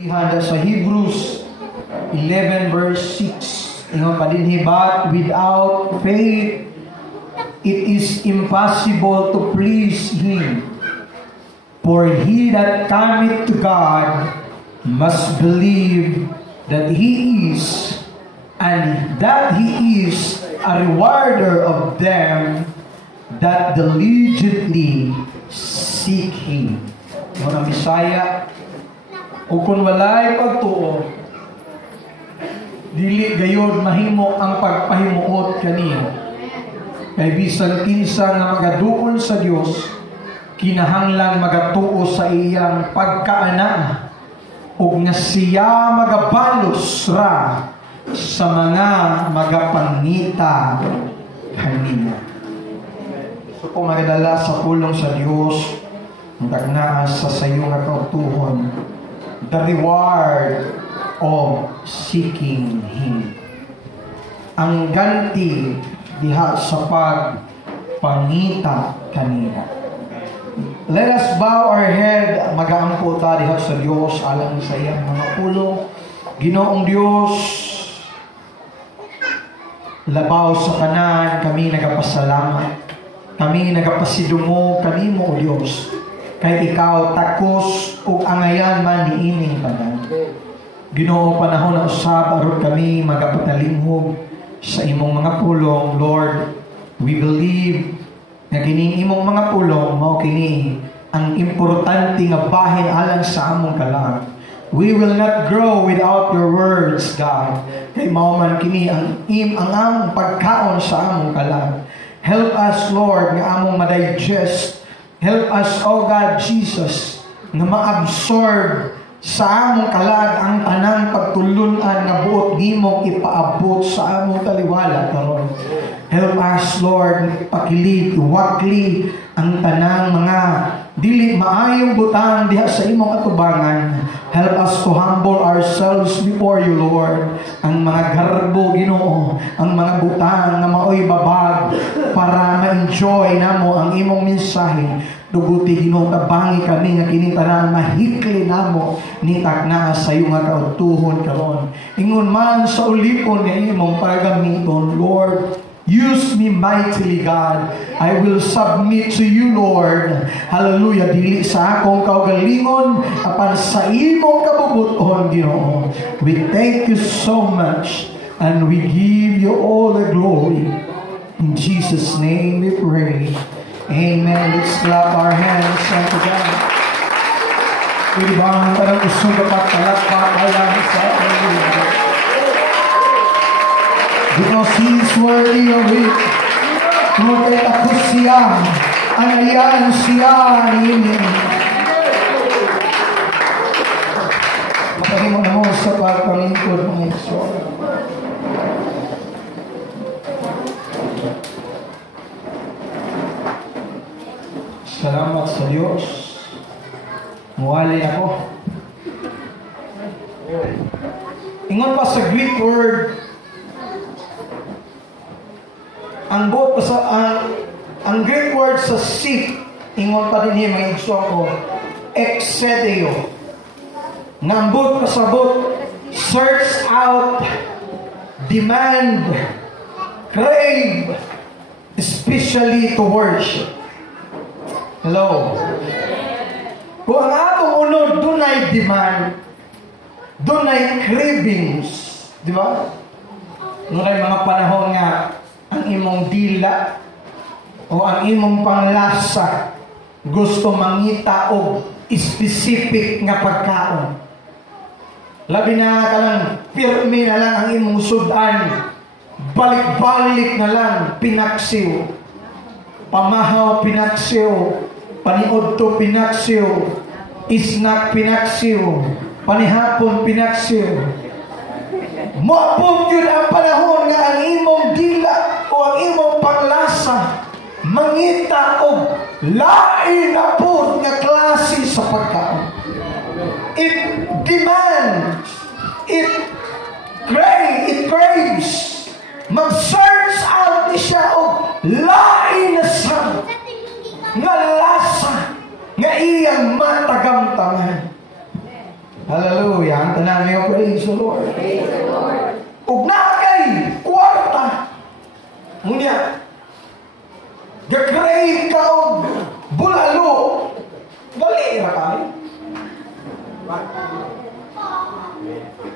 Sa Hebrews 11 verse 6, ingon pa din, but without faith it is impossible to please Him. For he that cometh to God must believe that He is, and that He is a rewarder of them that diligently seek Him. Mga Bisaya, o kung walay pagtuo, dili gayod mahimo ang pagpahimuot kaniya. Kay bisan kinsa nga magaduol sa Dios, kinahanglan magatuo sa iyang pagkaana, ug nga siya magabalos ra sa mga magapangita kaniya. So kung magadala sa pulong sa Dios, magna sa sayo nga kautuhon, the reward of seeking Him. Ang ganti diha sa pagpangita kanina. Let us bow our head, magaampo ta diha sa Dios alang sa iyang mga pulong. Ginoong Dios, labaw sa kanan kami nagapasalamat. Kami nagapasidumog kanimo, O Dios. Kay ikaw takos ug angayan man niining tanan. Ginoo, panahon na usab aron kami magapatalinghob sa imong mga pulong. Lord, we believe na kining imong mga pulong mao kini ang importante nga bahin alang sa among kalag. We will not grow without your words, God. Kay mao man kini ang among pagkaon sa among kalag. Help us, Lord, nga among ma-digest. Help us, O God, Jesus, na ma-absorb sa among kalag ang tanang pagtulunan na buot nimong ipaabot sa among taliwala karon. Help us, Lord, pakilid, wakli ang tanang mga dili maayong butang diha sa imong atubangan. Help us to humble ourselves before you, Lord. Ang mga garbo, Ginoo, ang mga butang na maoy babag para ma-enjoy namo ang imong mensahe. Duguti, Ginoo, tabangi kami nga kini tanan mahikli namo ni takna sa iyo nga kautuhon karon. Ingon man sa ulipon nga imong pagamiton, Lord, use me mightily, God. I will submit to you, Lord. Hallelujah. Dili sa akong kaugalingon, apan sa imong kabubuton, Ginoo. We thank you so much, and we give you all the glory. In Jesus' name we pray. Amen. Let's clap our hands unto God. Pwede ba ang parang usong kapag-talakpak alam sa atin? Because He is worthy of it. Ngunit ako siya, anayan siya ini. Makalimang mo sa pagpalingkod ng Iso. Salamat sa Diyos. Muwali ako. Ingon pa sa Greek word, ang Greek word sa seek, ingon pa din yung mga igsoon ko, exedeo. Nambot pasabot, search out, demand, crave, especially to worship. Hello? Kung ang atong unod, dunay demand, dunay cravings, di ba? Ngunit mga panahon nga, ang imong dila o ang imong panglasa gusto mangita og specific nga pagkaon. Labi na ka lang, pirmi na lang ang imong sudan, balik-balik na lang, pinaksiw. Pamahaw, pinaksiw. Paniudto, pinaksiw. Isnak, pinaksiw. Panihapon, pinaksiw. Moapog yun ang panahon nga ang imong dila o ang imong panglasa mangita o lain na po nga klase sa pagkaon. It demands, it craves, mag-search out ni siya o lain na sa nga lasa nga iyang matagamtaman. Hallelujah. Ang tanan niyo, praise the Lord. Praise the Lord. Ug naa kay kwarta. Munya. Gagrave ka og bulalo. Dali ra kay.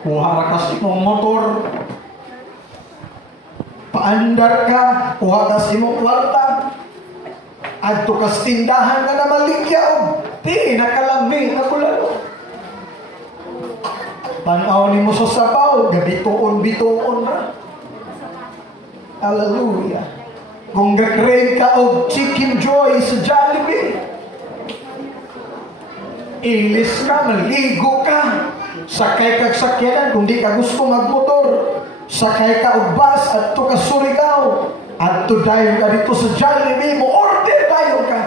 Kuha ra ka sa imong motor. Paandar ka, kuha ka sa imong kwarta. Adto ka sa tindahan ka na maligya og di nakalambing na bulalo. Tanaw ni mo sa sabaw, gabituon-bituon ra. Hallelujah. Kung gagrave ka og Chicken Joy sa Jollibee, ilis ka, maligo ka, sakay kag sakyanan, kung di ka gusto magmotor, sakay ka og bus at to ka Surigao, at to dayon ka dito sa Jollibee mo, order tayo ka.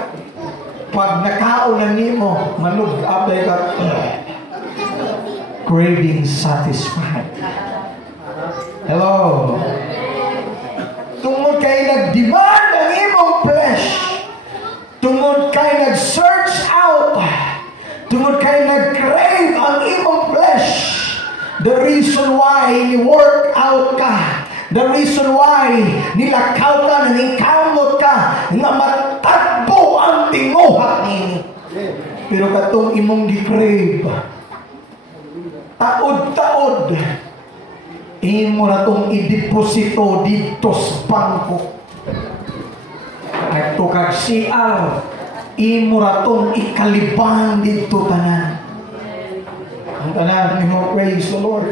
Pag nakaon na nimo, manug-abay ka, craving satisfied. Hello. Tungod kay nag-demand ang imong flesh. Tungod kay nag-search out. Tungod kay nag-crave ang imong flesh. The reason why ni-work out ka. The reason why nilakaw ka, nanikamot ka, nga matagbo ang tinguhat ni. Pero katong imong di-crave, taod-taod, imo na itong i-deposito dito sa bangko. At ito kag CR, imo na itong ikalibang dito tanan. Ang tanan, imo, praise the Lord.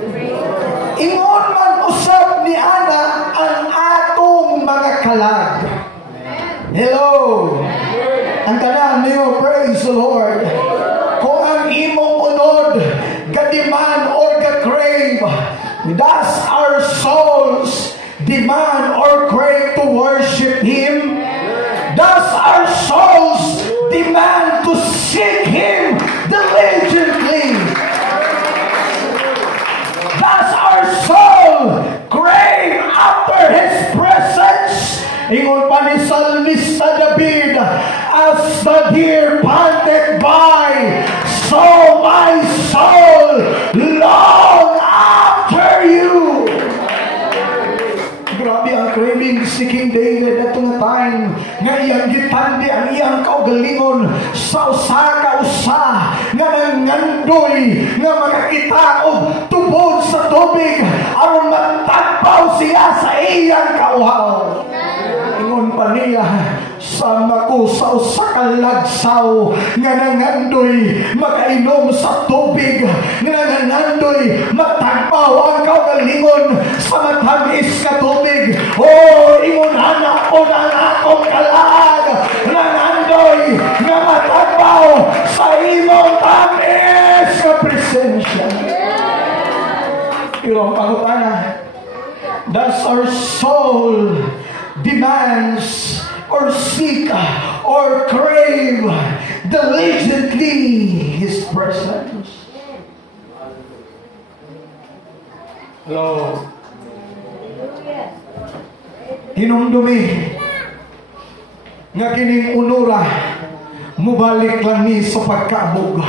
Ingon man usap ni Ana ang atong mga kalag. Hello. Ang tanan, imo, praise the Lord. Kung ang imong unod, ga-demand or ga-crave, does our souls demand or crave to worship Him? Does our souls demand to seek Him diligently? Does our soul crave after His presence? Ingon pa ni Salmista David, as the deer panted by, so my soul long after you. Grabe ang craving si King David at nga time nga iyang gitandi ang iyang kaugalingon sa usa ka usa nga nangandoy nga makakita og tubod sa tubig aron matagpaw siya sa iyang kauhaw. Ingon pa niya, sama ko sa usa ka lagsaw nga nangandoy makainom sa tubig nga nangandoy matagpaw ang kaugalingon sa matamis ka tubig. Oh, ingon anak ko ng akong kalag nangandoy nga matagpaw sa imong tamis ka presensya. Pero ang pangutana, does our soul demands or seek or crave diligently His presence? Hello. Hinumdumi nga kining unura mubalik lang ni sa pagkaabog.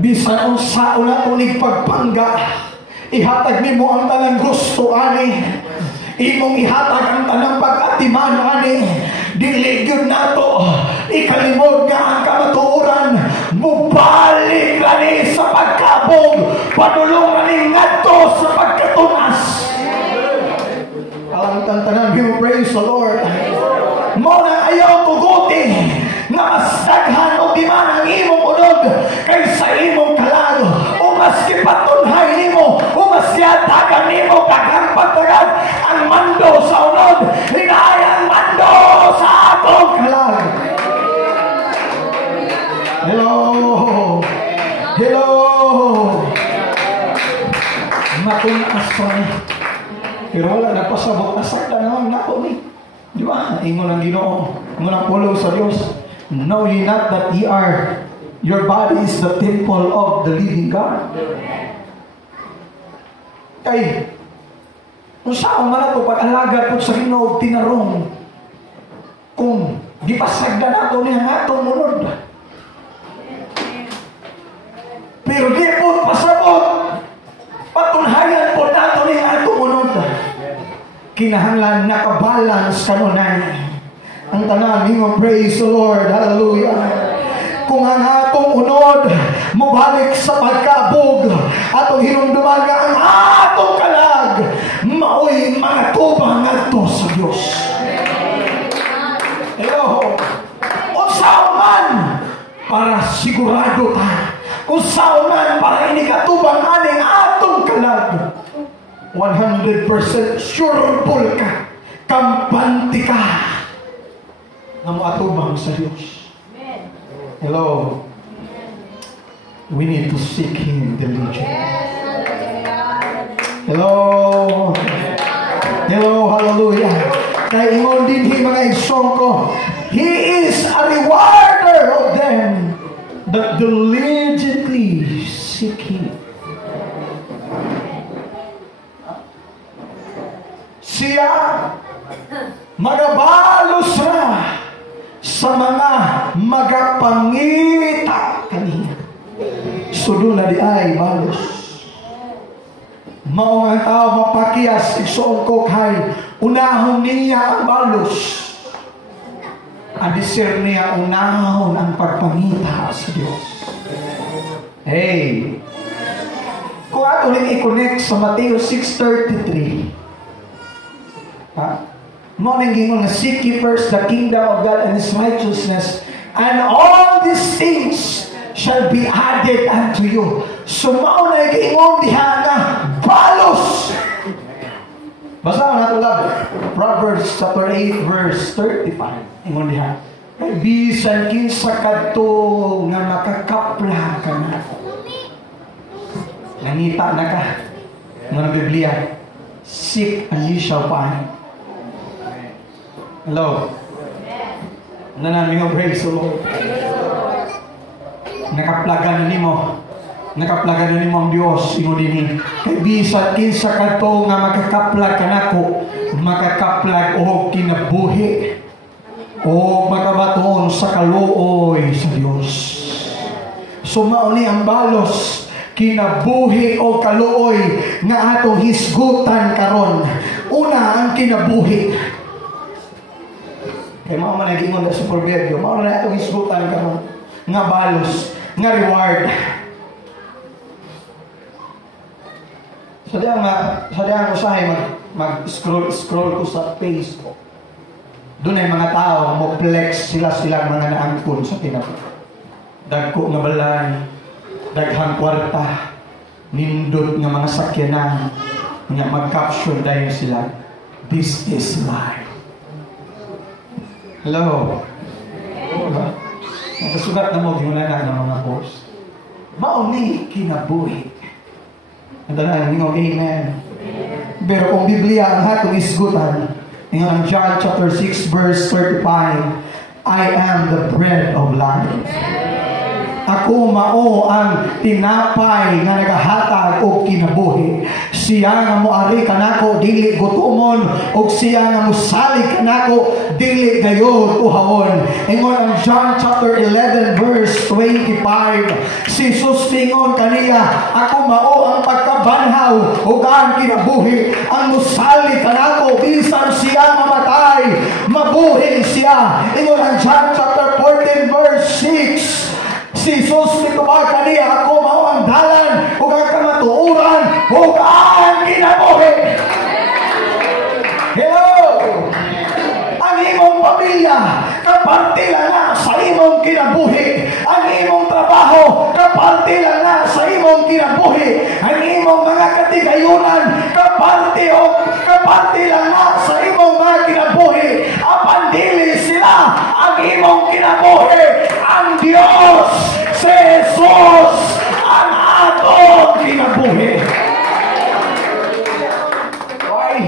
Bisan unsa una unig pagpangga, ihatag nimo ang tanang gusto ani. Imong ihatag ang tanang pag-atiman ani. Dili gyud nato ikalimod nga ang kamatuoran mubalik lang ni sa pagkaabog, padulong ani ngadto sa pagkatunas. Alam tantanan, you praise the Lord. Mo na ayaw tuguti nga mas daghan o di man ang imong unod kaysa imong kalag, o mas kipatunhay nimo, o mas yatagan nimo kagang pagtagad ang mando sa unod hinay ang mando sa atong kalag. Hello. Hello. Matunas ko ni. Pero wala, nagpasabot na sakta naman na ako ni. Di ba? Ingon ang Ginoo. Ingon ang pulo sa Diyos. Know ye not that ye are, your body is the temple of the living God? Kay, kung saan man ito, pag-alagad po sa Ginoo, tinarong, kung di pasagda na ito niya nga itong munod. Pero di po pasabot. Patunhayan po nato ni atong unod. Kinahanglan nakabalance kanunay. Ang tanan ninyo, praise the Lord. Hallelujah. Kung ang atong unod mubalik sa pagkaabog, atong hinumduman nga ang atong kalag maoy mga tubang ngadto sa Dios. Hello. Unsaon man para sigurado ta. Unsaon man para inikatubang aning atong kalag. 100% sure ka. Kampante ka na moatubang sa Dios. Hello. We need to seek Him diligently. Hello. Hello, hallelujah. Kaya ingon din mga igsoon ko, He is a rewarder of them that diligently seek Him. Siya magabalos na sa mga magapangita kaniya. Sudo na di ay balos. Mao nga tao mapakiyas igsoon ko kay unahon niya ang balos. Adisir niya unahon ang pagpangita sa Dios. Hey. Kung ato rin i-connect sa Mateo 6:33. Ha? Mo nang gingon nga seek ye first the kingdom of God and His righteousness, and all these things shall be added unto you. So mao na gingon diha nga balos. Basa na to love. Proverbs chapter 8 verse 35. Ingon diha. Bisan kinsa kadto nga makakapla ka na. Nangita na ka. Ng Biblia. Seek and ye shall find. Hello. Nanami mo, praise the Lord. Nakaplagan nimo. Nakaplagan nimo ang Dios imo dinhi. Kay bisan kinsa kadto nga makakaplag kanako, makakaplag og kinabuhi o makabaton sa kaluoy sa Dios. Sumao ni ang balos kinabuhi o kaluoy nga atong hisgutan karon. Una ang kinabuhi. Kaya mga managingon na sa proverbio, mga na itong isgutan ka mo, nga balos, nga reward. Sadya usahay mag-scroll ko sa Facebook. Doon ay mga tao, mo-flex sila mga naangkon sa tinapos. Dagko nga balay, daghang kwarta, nindot nga mga sakyanan, nga mag-capture dahil sila. This is life. Hello. Diba? Nakasugat na mo yung lana ng mga post. Mauni kinabuhi. Nadalaan ninyo, amen. Pero kung Biblia ang hatong isgutan, ang John chapter 6 verse 35, I am the bread of life. Ako mao ang tinapay nga nagahatag og kinabuhi. Siya nga moari kanako dili gutomon, og siya nga mosalig kanako dili gayod uhawon. Ingon ang John chapter 11 verse 25. Si Jesus tingon kaniya, ako mao ang pagkabanhaw ug ang kinabuhi. Ang mosalig kanako bisan siya mamatay, mabuhi siya. Ingon ang John chapter 14 verse 6. Si Jesus nitubag kaniya, ako mao ang dalan ug ang kamatuoran ug ang kinabuhi. Hello! Ang imong pamilya kaparte lang na sa imong kinabuhi. Ang imong trabaho kaparte lang na sa imong kinabuhi. Ang imong mga katigayunan kaparte lang na sa imong mga kinabuhi. Apan dili sila ang imong kinabuhi. Ang Dios, si Jesus, ang atong kinabuhi. Why?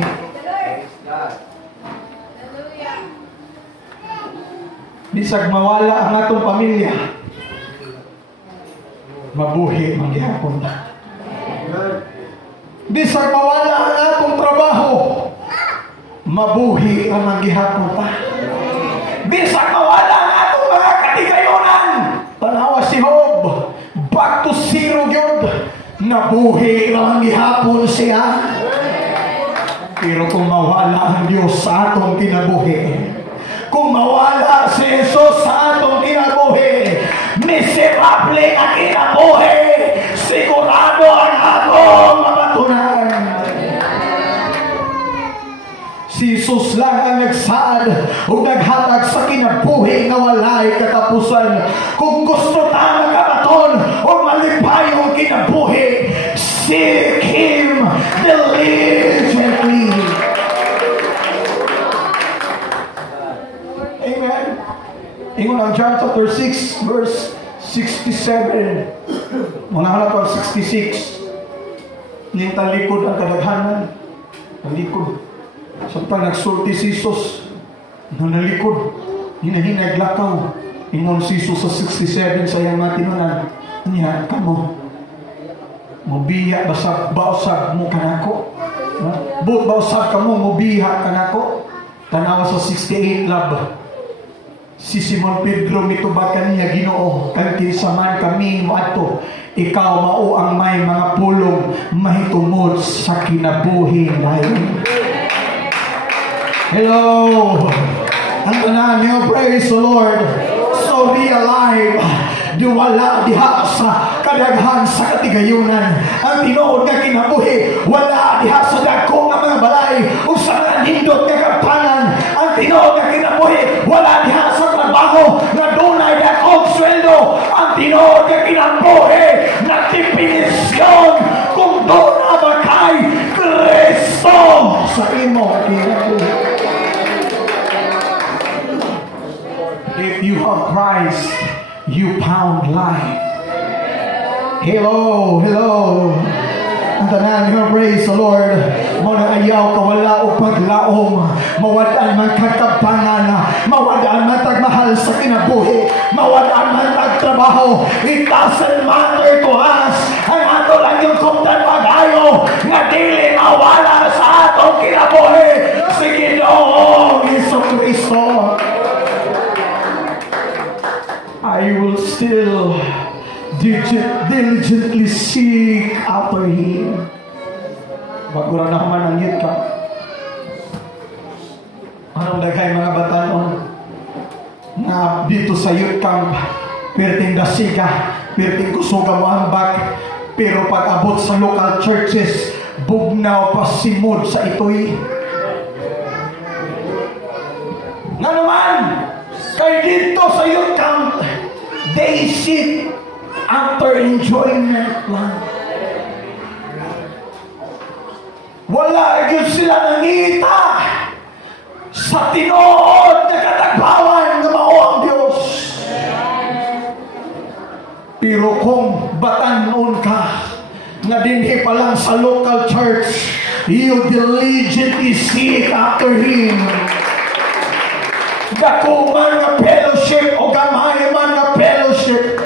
Bisag mawala ang atong pamilya, mabuhi manggihapon ta. Bisag mawala ang atong trabaho, mabuhi ang manggihapon ta. Bisag mawala ang atong mga katigayunan, tanawa si Job, back to zero yun nabuhi lang gihapon siya. Pero kung mawala ang Diyos sa atong kinabuhi, kung mawala si Jesus sa atong kinabuhi, miserable na kinabuhi, sigurado ang atong mabatunan. Si Jesus lang ang nagsaad o naghatag sa kinabuhi na walay katapusan. Kung gusto ta makabaton o malipay ang kinabuhi, seek Him diligently. Amen. Ingon ang John chapter 6 verse 67. Muna pa 66. Yung talikod ang kadaghanan. Talikod. Sampai nagsulti si Jesus nung nalikod, hinahinag-lakaw. Ingon si Jesus sa 67 sa iyang matinunan, niya, kamo, mubiya basag bausag mo kanako? But bausag ka mo, mubiya kanako? Tanawa sa 68 lab. Si Simon Pedro mitubakan niya, Ginoo, kanti saman kami moadto, ikaw mao ang may mga pulong mahitungod sa kinabuhi nayon. Hello! Ang tanan niyo, praise the Lord. So be alive. Di wala diha sa kadaghan sa katigayunan. Ang tinuod nga kinabuhi, wala diha sa dagko nga mga balay o sa nanindot nga kapanan. Ang tinuod nga kinabuhi, wala diha sa trabaho na dunay dakong sweldo. Ang tinuod nga kinabuhi, na definisyon kung doon na ba kay Kristo sa imo kinabuhi. If you have Christ, you found life. Hello, hello. Ang tanan niyo, praise the Lord. Muna ayaw kawala o paglaom. Mawadaan man kakapangan. Mawadaan man tagmahal sa kinabuhi. Mawadaan man tagtrabaho. It doesn't matter to us. Ang ato lang yung kumtan magayo nga dili mawala sa atong kinabuhi. Sige Ginoong Jesucristo. I will still diligently seek after Him. Bagura na man ang yun ka. Anong dagay mga batanon na dito sa youth camp, perting dasiga, perting kusuga mo ang bag, pero pag abot sa local churches, bugnaw pa simod sa ito'y. Nga naman, kay dito sa youth camp, they seek after enjoyment lang. Wala yun sila nangita sa tinuod na katagbawan ng mao ang Diyos. Pero kung batanon ka na dinhi pa lang sa local church, you diligently seek after Him. Dako man nga fellowship o gamay man nga fellowship,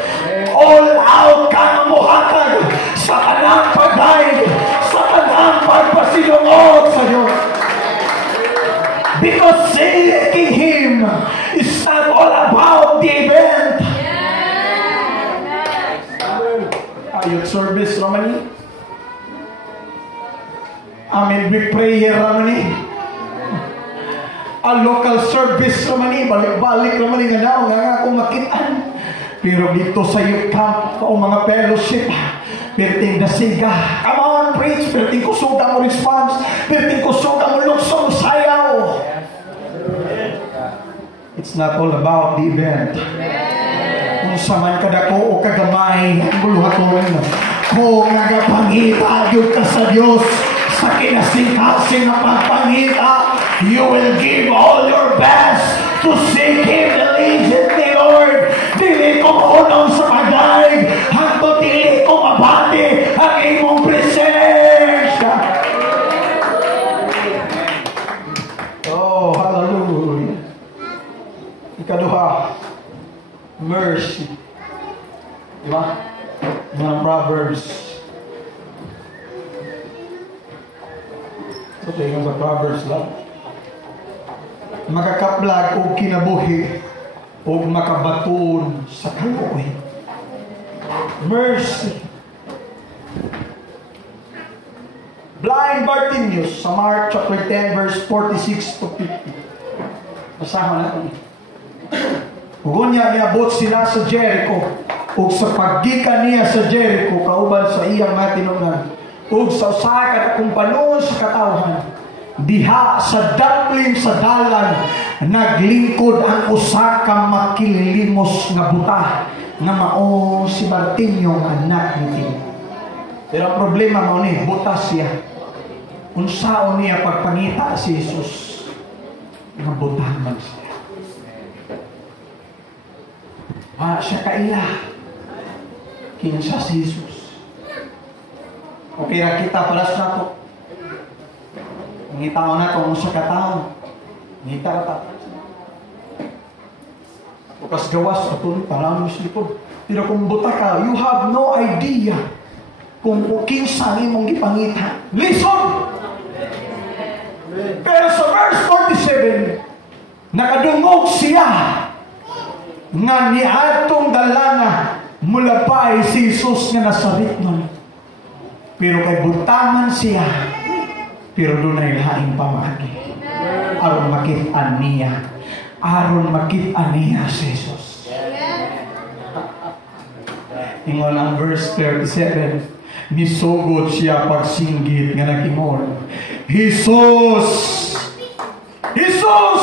all out ka na muhatag sa kanang pagdaig, sa kanang pagpasilungod sa Diyos. Because seeking Him is not all about the event. Ayot service ramani, amin big prayer ramani, a local service ramani, balik-balik ramani nga daw nga akong makitaan. Pero dito sa youth camp o mga fellowship, perting dasiga, come on preach, perting kusuga mo response, perting kusuga mo luksong sayaw. It's not all about the event. Kung saman kadako o kagamay ang buluhaton, kung nagapangita yun ka sa Diyos sa kinasing-kasing na pagpangita, you will give all your best to seek Him diligently, Lord. Dili ko maunong sa pagdaig, hangtod dili ko mabati ang imong presensya. Oh, hallelujah. Ikaduha, mercy. Diba? Mga Proverbs. So, tingnan sa Proverbs lang. Makakaplag o kinabuhi o makabatuon sa kaluoy. Mercy. Blind Bartimaeus sa Mark chapter 10 verse 46 to 50. Basahan natin. Ug niya niabot sila sa Jericho, ug sa paggikan niya sa Jericho kauban sa iyang mga tinunggan, ug sa usa ka kumpanon sa katawhan, diha sa dakling sa dalan naglingkod ang usa ka makilimos nga buta nga mao si Bartimeo anak ni Timeo. Pero ang problema mao ni buta siya. Unsaon niya pagpangita si Jesus nga buta man siya. Siya kaila kinsa si Jesus. Okay ra kita para sa nato. Ngitaw na kung sa katao. Ngita ra ta. Bukas gawas aton parang likod. Pero kung buta ka, you have no idea kung kinsa imong gipangita. Listen! Pero sa verse 47, nakadungog siya nga niadtong dalana mulapay si Jesus nga Nazaretnon. Pero kay butaman siya, pero doon ay laing pamagi. Aron makit-an niya. Aron makit-an niya si Jesus. Ingon ang verse 37, misugod siya pagsinggit nga nag-ingon, Jesus! Jesus!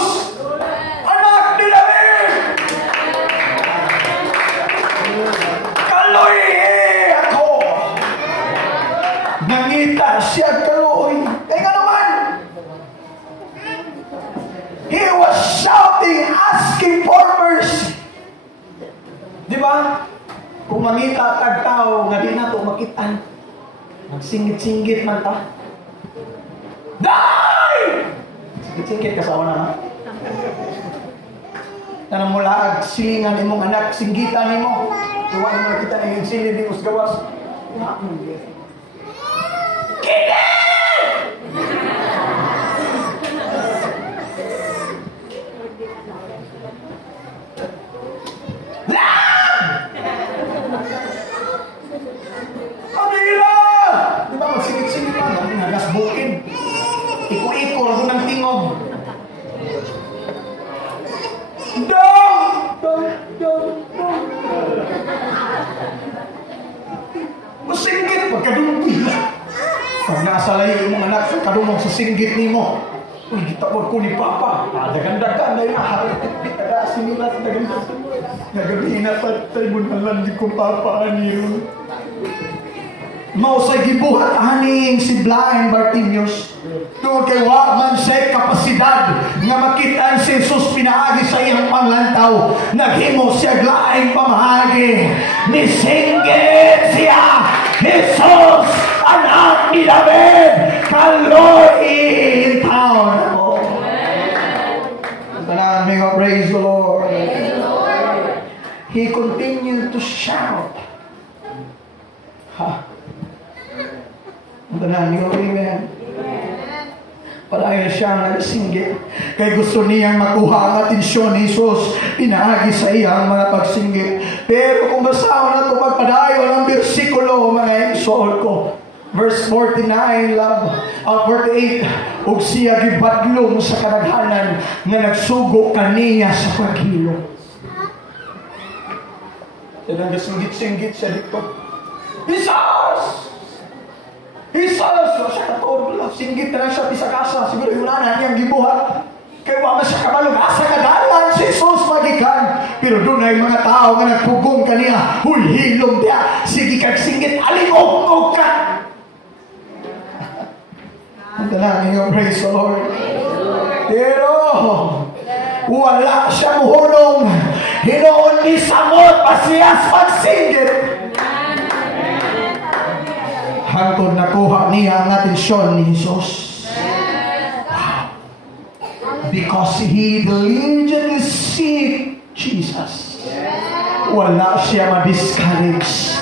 Anak ni David! Kaloy ako! Nangita siya kaloy. Eh nga naman! He was shouting, asking for mercy. Di ba? Kung mangita tagtao nga di na ito makitaan, magsingit-singit man ta. Die! Singit-singit ka sa una na. Tanang mula ag silingan imong anak, singgitan mo. Tuwa mo kita na yung silid ni Usgawas. Kini! Bukin. Iko-iko lang ng tingog. Dong! Masinggit, pagkadungog. Pag nasa layo yung anak, kadungog sa singgit ni mo. Uy, kitapod ko ni Papa. Dagan-dagan na yung harapit-pit. Ada sinilas, dagan-dagan. Nagabihin na patay mo nalang di kong Papa niyo. Mao sa gibuhat aning si blind Bartimaeus tungod kay wa man siya kapasidad nga makita si Jesus pinaagi sa iyang panglantaw, naghimo siya laing pamahagi, nisinggit siya, Jesus anak ni David, kaloy in town. Praise the Lord. He continued to shout. Tanan niyo, amen. Palaya siya nagsinggit. Kaya gusto niyang makuha ang atensyon ni Jesus. Pinaagi sa iyang mga pagsinggit. Pero kung basahan na ito, magpadayo ng bersikulo, mga isool ko. Verse 49, 48. Ug siya gibadlong sa kadaghanan nga nagsugo kaniya sa paghilo. Yan ang singgit-singgit siya dito. Jesus! Jesus! Siya katulog. Singgit na lang siya pisakasa. Siguro yung nanan niyang gibuhat. Kaya wala siya kabalog. Asa kadalan si Jesus magikan. Pero doon ay mga tao nga nagpugong kaniya. Huy, hilom diya. Sige kag singgit. Aling-og ka. Ang dalangin yung praise the Lord. Pero wala siya muhulong. Hinoon ni Samot pasiyas pagsinggit. Hangtod nakuha niya ang atensyon ni Jesus. Wow. Because he diligently seek Jesus. Wala siya ma-discourage.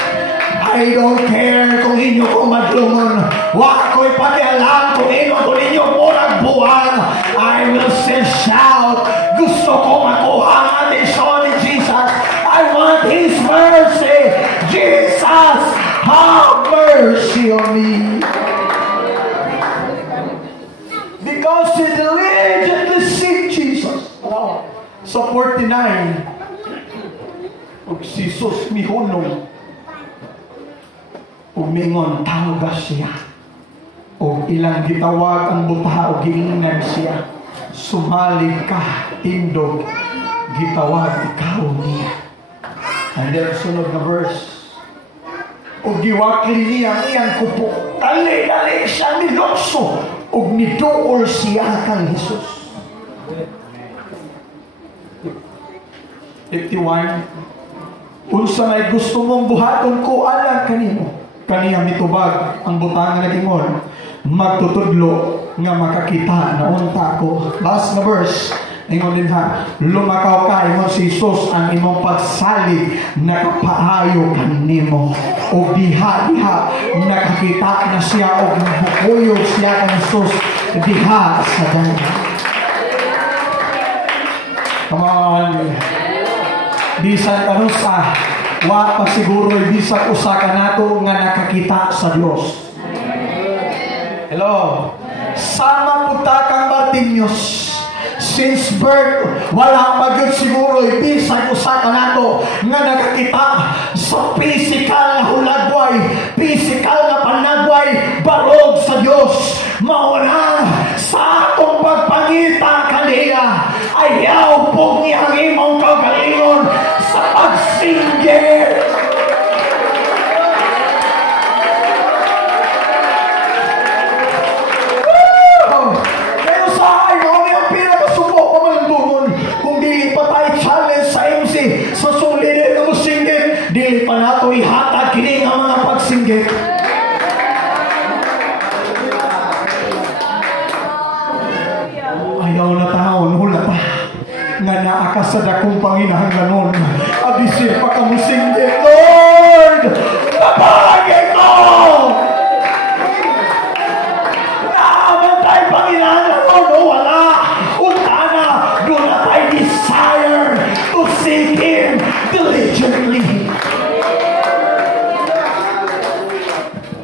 I don't care kung inyo ko madlungon. Wa ko'y pakialam kung inyo murag buwan. I will still shout. Gusto ko makuha ang atensyon ni Jesus. I want His mercy. Jesus, have mercy on me. Because He diligently seek Jesus. Sa 49, ug si Jesus mihunong ug mingon tawag siya. Ug ilang gitawag ang buta ug giingnan siya. Sumalig ka, tindog, gitawag ikaw niya. And then sunod na verse. Ug giwakli niya ang iyang kupo. Dali siya nilokso ug niduol siya kang Jesus. 51. Unsa may gusto mong buhaton ko alang kanimo. Kaniya mitubag ang butang nga nagingon. Magtutudlo nga makakita na unta ko. Last na verse. Ingon din ha. Lumakaw ka. Ingon si Jesus ang imong pagsalig nakapaayo kanimo. O diha nakakita na siya o nabukuyog siya ang Jesus diha sa dagat. Come on. Bisan kanusa wa pasiguro bisan usa ka nato nga nakakita sa Dios. Hello. Sama punta kang Bartimeus. Since birth, wala pa gyud siguro bisan usa ka nato nga nakakita sa physical na hulagway, physical na panagway barog sa Dios. Mauna sa atong pagpangita kaniya ayaw po niya ang imong kagalingon sa pagsinggit. Pero sa ayaw niya pinakasubo pa malandungon kung di pa tayo challenge sa MC sa sulinin na musinggit, di pa nato ihatag kini ang mga pagsinggit. Ayaw na taon, hula pa nga naaka sa dakong panginahanglanon. Abisir pa ka musinggit, Lord! Napalagay ko! Naaman tayo panginahanglanon o wala? Unta na, doon na tayo desire to seek Him diligently.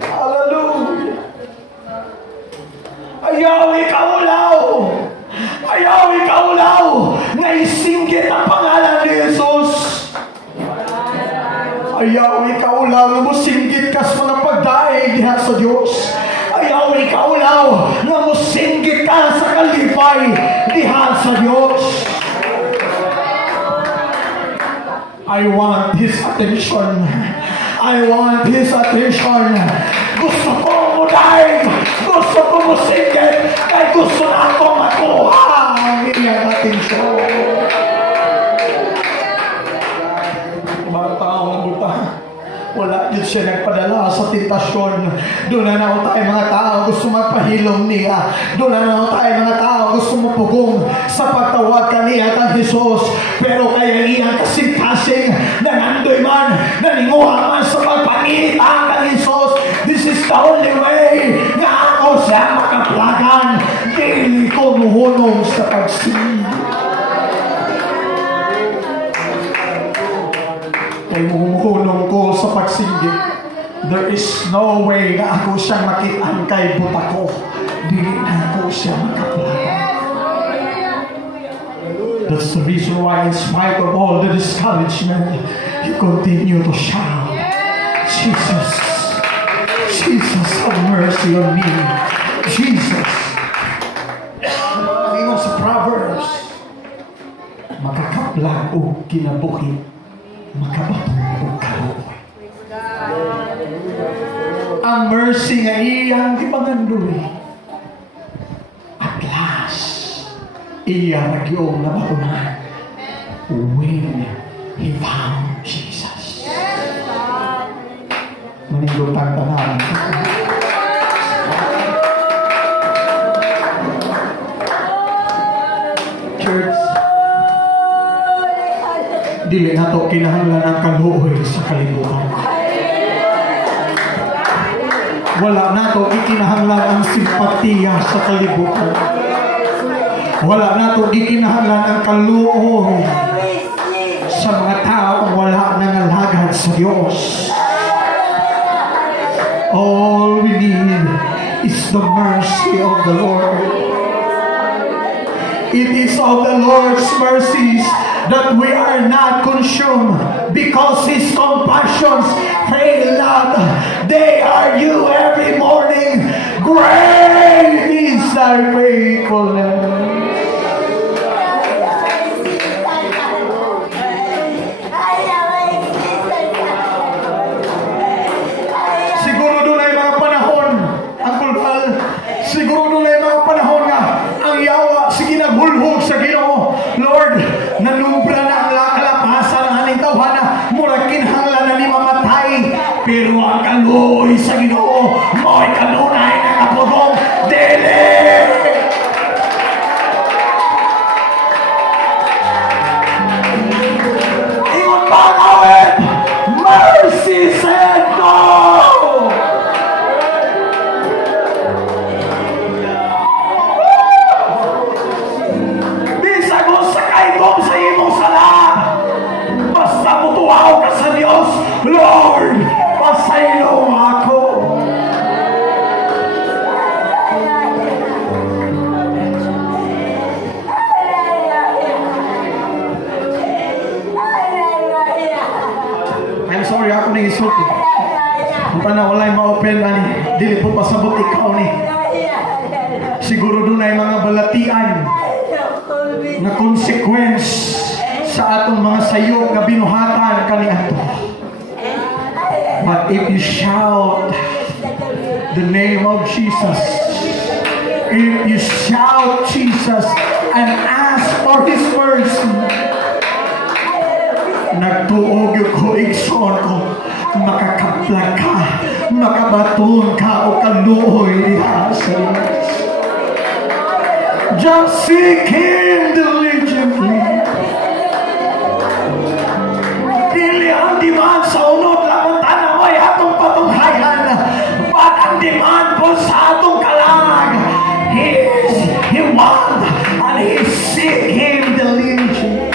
Hallelujah! Ayaw ikaulaw! Ayaw ikaulaw na isinggit ang pangalan ni Jesus. Ayaw ikaulaw na musinggit ka sa mga pagdaig diha sa Diyos. Ayaw ikaulaw na musinggit ka sa kalipay diha sa Diyos. I want His attention. I want His attention. Gusto ko mudaig. Gusto ko musinggit. Kaya gusto na akong makuha ang iyang atensyon. Mga taong buta, wala din siya nagpadala sa tentasyon. Doon na naman tayo mga tao gusto magpahilom niya. Doon na naman tayo mga tao gusto mapugong sa pagtawag kaniya kang Jesus. Pero kaya iyang kasing-kasing na nandoy man, naninguha man sa pagpangita kang Jesus. This is the only way na ako siya makaplagan. Dili ko muhunong sa pagsinggit. Kaya muhunong ko sa pagsinggit. There is no way na ako siyang makitaan kay buta ko. Dili na ako siya makaplagan. That's the reason why in spite of all the discouragement, you continue to shout, Jesus, Jesus, have mercy on me. Jesus. Ingon sa Proverbs, makakaplag o kinabuhi, makabato o kaluoy. Ang mercy nga iyang ipangandoy, at last, iya nagyong nabakunan when He found Jesus. Manindutang tanan. Church, dili na to kinahanglan ang kaluoy sa kalibutan. Wala na to ikinahanglan ang simpatiya sa kalibutan. Wala na to ikinahanglan ang kaluoy sa mga tao wala nang alagad sa Diyos. All we need is the mercy of the Lord. It is of the Lord's mercies that we are not consumed, because His compassions fail not. They are new every morning. Great is thy faithfulness. Siguro doon ay mga panahon, Uncle Val, siguro doon ay mga panahon nga ang yawa, sige naghulhog sa Ginoo. Lord, nanubra na ang kalapasan ng halintawan na murag kinahanglan na ni mamatay. Pero ang kaluoy sa Ginoo, mo'y kanunay na kapugong dili. Ingon ba ang awit? Mercy said no! Bisag mo sakay ko sa imong sala, basta mutuaw ka sa Diyos. Lord, pasaylo ako. I'm sorry, ako na isulti. Kung na wala yung ma-open na ni, dili po pasabot ikaw ni. Siguro doon ay mga balatian na consequence sa atong mga sayo na binuhatan kani ato. But if you shout the name of Jesus, if you shout Jesus and ask for His mercy, nagtuog yung ko, igsoon ko, makakaplag ka, makabaton ka o kaluoy diha sa Diyos. Just seek Him diligently. Dili ang demand sa unod lang ang tanaway atong patunghayan, but ang demand po sa atong kalag, He want and He seek Him diligently.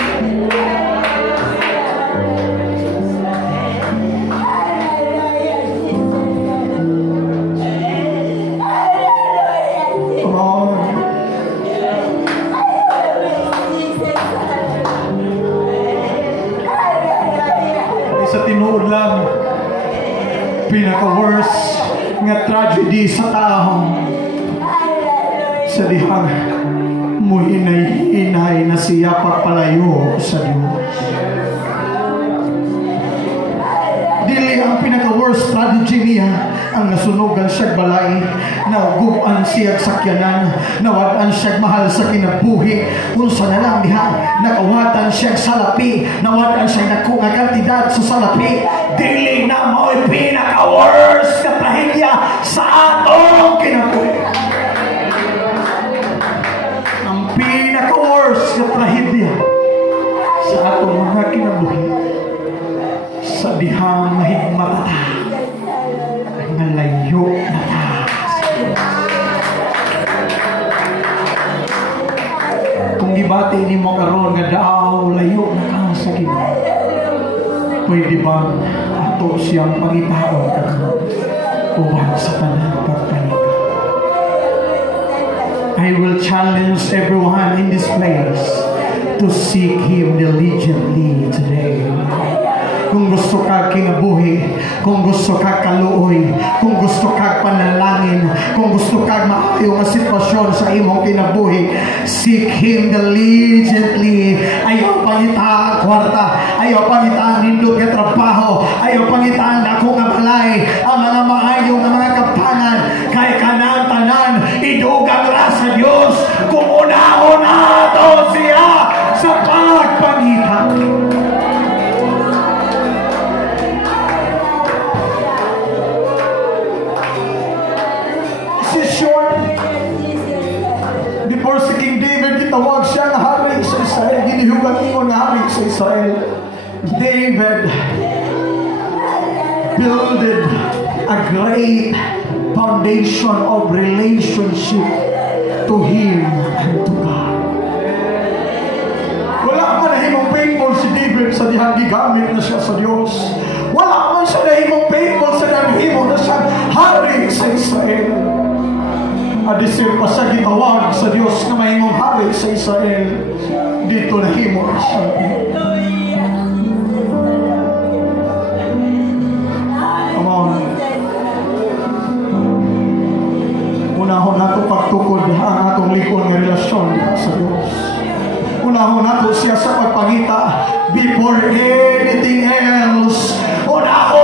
Sa tinuod lang, pinaka-worst nga tragedy sa tao sa dihang mo hinay-hinay na siya pagpalayo sa Diyos. Dili ang pinaka-worst tragedy niya ang nasunugan siya balay, nauguan siya sakyanan, nawadan siya mahal sa kinabuhi, kung sa nalang diha, nakawatan siya salapi, nawadan siya nakunga kantidad sa salapi. Dili na mo'y pinaka-worst na trahedya sa atong kinabuhi. Ang pinaka-worst na trahedya sa atong mga kinabuhi, sa dihang mahigmatata nga layo na ta. Kung gibati ni mo karon nga daw layo na ka sa Ginoo, pwede bang ato siyang pangitaon ka uwan sa tanang pagpanika? I will challenge everyone in this place to seek Him diligently today. Kung gusto ka kinabuhi, kung gusto ka kaluoy, kung gusto ka panalangin, kung gusto ka maayo nga sitwasyon sa imong kinabuhi, seek Him diligently. Ayaw pangita kwarta, ayaw pangita nindot nga trabaho, ayaw pangita dako nga balay, ang mga maayo nga mga kapangan, kay kanang tanan idugang ra sa Dios kung una-una nato siya sa pagpangita. Before si King David, gitawag siya nga hari sa Israel. Ginihugan mo nga hari sa Israel. David builded a great foundation of relationship to Him and to God. Wala man nahimong faithful si David sa dihang gigamit na siya sa Diyos. Wala man siya nahimong faithful sa nahimo na siya hari sa Israel. adisir pa sa gitawag sa Dios na mahimong hari sa Israel dito na himo siya. Come on. Unahon nato pagtukod ang atong likod nga relasyon sa Dios. Unahon nato siya sa pagpangita before anything else. Unahon